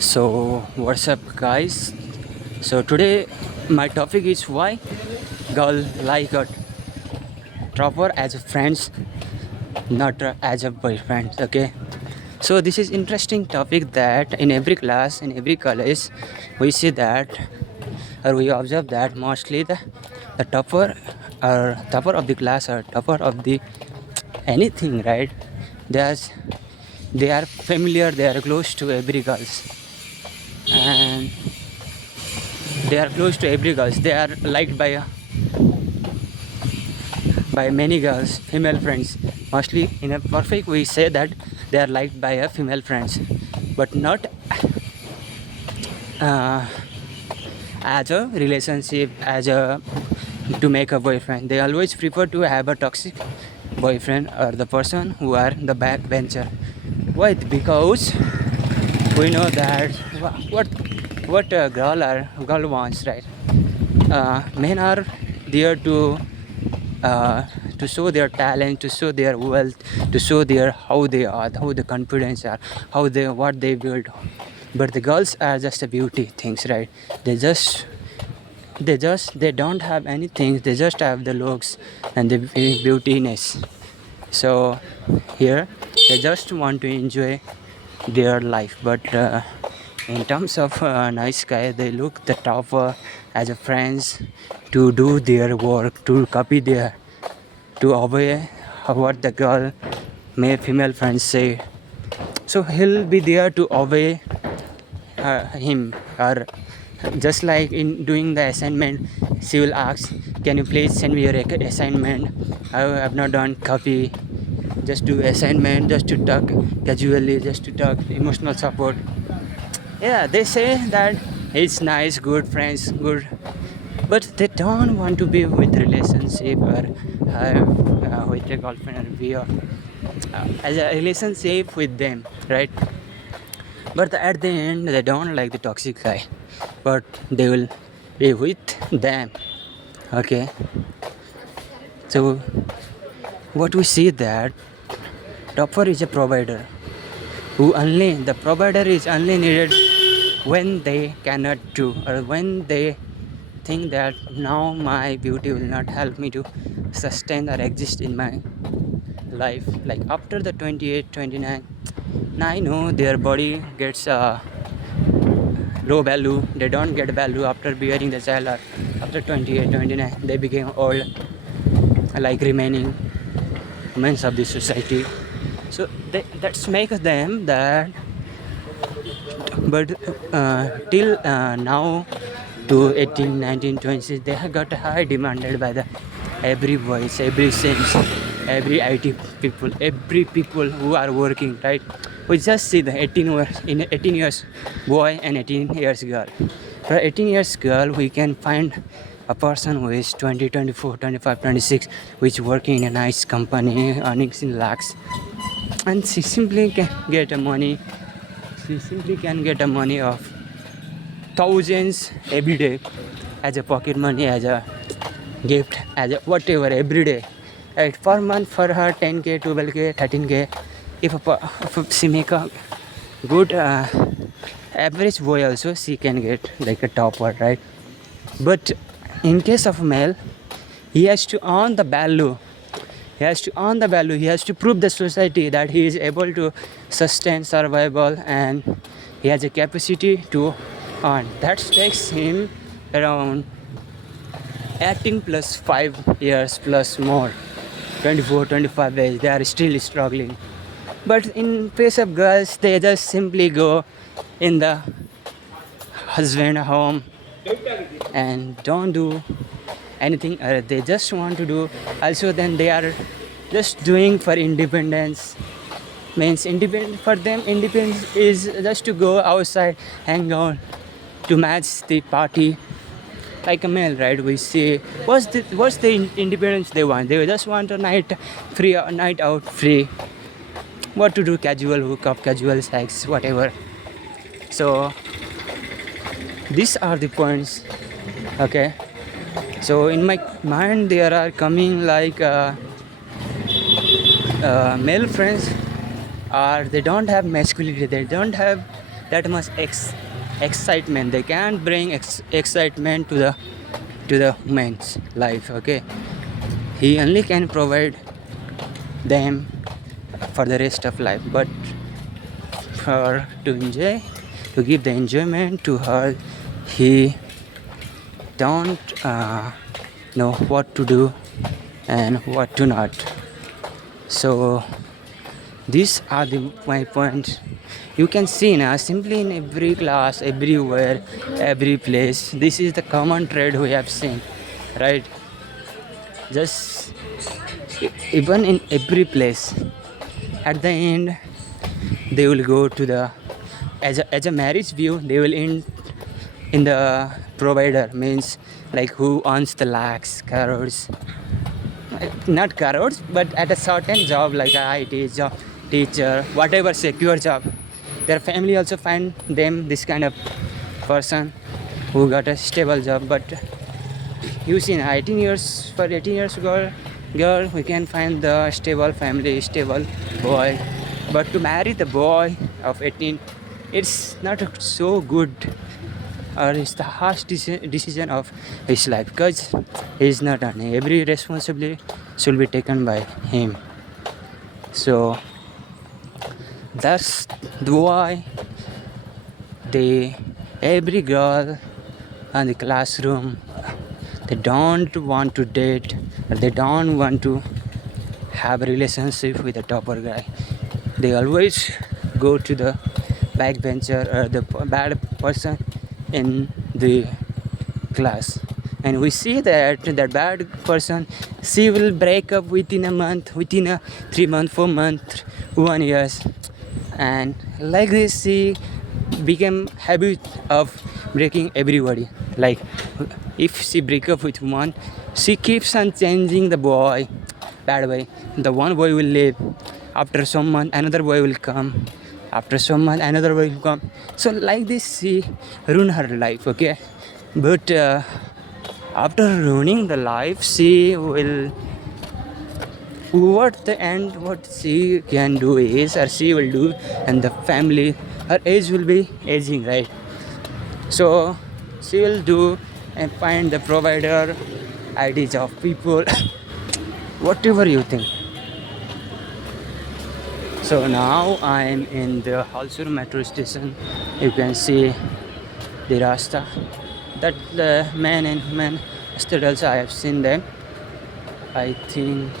So, what's up, guys? So, today my topic is why girl like a topper as a friends, not as a boyfriend. Okay. So, this is interesting topic that in every class, in every college, we see that or we observe that mostly the topper or topper of the class or topper of the anything, right? There's they are familiar, they are close to every girls, and they are close to every girls. They are liked by many girls, female friends. Mostly in a perfect we say that they are liked by a female friends, but not uh, as a relationship, as a to make a boyfriend. They always prefer to have a toxic boyfriend or the person who are the backbencher. Why? Because we know that what a girl wants, right? Men are there to show their talent, to show their wealth, to show their how they are, how the confidence are, how they what they build. But the girls are just a beauty things, right? They don't have anything. They just have the looks and the beautiness. So here they just want to enjoy their life, but in terms of nice guy, they look the tougher as a friends to do their work, to copy their, to obey what the girl may female friends say. So he'll be there to obey him, or just like in doing the assignment, she will ask, can you please send me your assignment? I have not done copy. Just do assignment, just to talk casually, just to talk emotional support. Yeah, they say that it's nice, good friends, good, but they don't want to be with relationship or have with a girlfriend or be as a relationship with them, right? But at the end, they don't like the toxic guy, but they will be with them. Okay, so what we see that topper is a provider who only the provider is only needed when they cannot do, or when they think that now my beauty will not help me to sustain or exist in my life, like after the 28, 29. Now I know their body gets low value. They don't get value after bearing the child, or after 28, 29 they became old, like remaining men of the society. So that's make them that, but till now to 18, 19, 20, they have got high demanded by the every voice, every sense, every IT people, every people who are working, right? We just see the 18 years boy and 18 years girl. For 18 years girl, we can find a person who is 20, 24, 25, 26, which working in a nice company, earning in lakhs, and she simply can get a money. She simply can get a money of thousands every day as a pocket money, as a gift, as a whatever every day. Right, per month for her 10k, 12k, 13k. If she make a good average boy also, she can get like a topper, right? But in case of male, he has to earn the value. He has to earn the value. He has to prove the society that he is able to sustain survival, and he has a capacity to earn. That takes him around 18 plus 5 years plus more, 24, 25 days. They are still struggling. But in case of girls, they just simply go in the husband home and don't do anything. They just want to do. Also, then they are just doing for independence. Means independent for them. Independence is just to go outside, hang out, to match the party. Like a male, right? We see what's the independence they want. They just want a night free, a night out free. What to do? Casual hookup, casual sex, whatever. So these are the points. Okay. So in my mind, there are coming like male friends, are they don't have masculinity. They don't have that much excitement. They can't bring excitement to the woman's life. Okay, he only can provide them for the rest of life, but for to enjoy, to give the enjoyment to her, he don't know what to do and what to not. So these are my points. You can see now simply in every class, everywhere, every place. This is the common thread we have seen, right? Just even in every place, at the end, they will go to the as a marriage view. They will end in the provider, means like who earns the lakhs, crores, not crores, but at a certain job like a IT job, teacher, whatever secure job. Their family also find them this kind of person who got a stable job. But you see, in 18 years, for 18 years girl, we can find the stable family, stable boy. But to marry the boy of 18, it's not so good, or it's the harsh decision of his life, because he's not earning. Every responsibility should be taken by him. So that's why every girl in the classroom, they don't want to date, or they don't want to have a relationship with a topper guy. They always go to the backbencher or the bad person in the class. And we see that bad person, she will break up within a month, within a 3 month, 4 month, 1 year. And like this, she became habit of breaking everybody. Like if she break up with one, she keeps on changing the boy, bad boy. The one boy will leave, after some month another boy will come, after some month another boy will come. So like this she ruin her life. Okay, but after ruining the life, she will, what the end, what she can do is, or she will do, and the family, her age will be aging, right? So she will do and find the provider, IDs of people, whatever you think. So now I'm in the Halsur metro station. You can see the Rasta. That man and woman yesterday also I have seen them. I think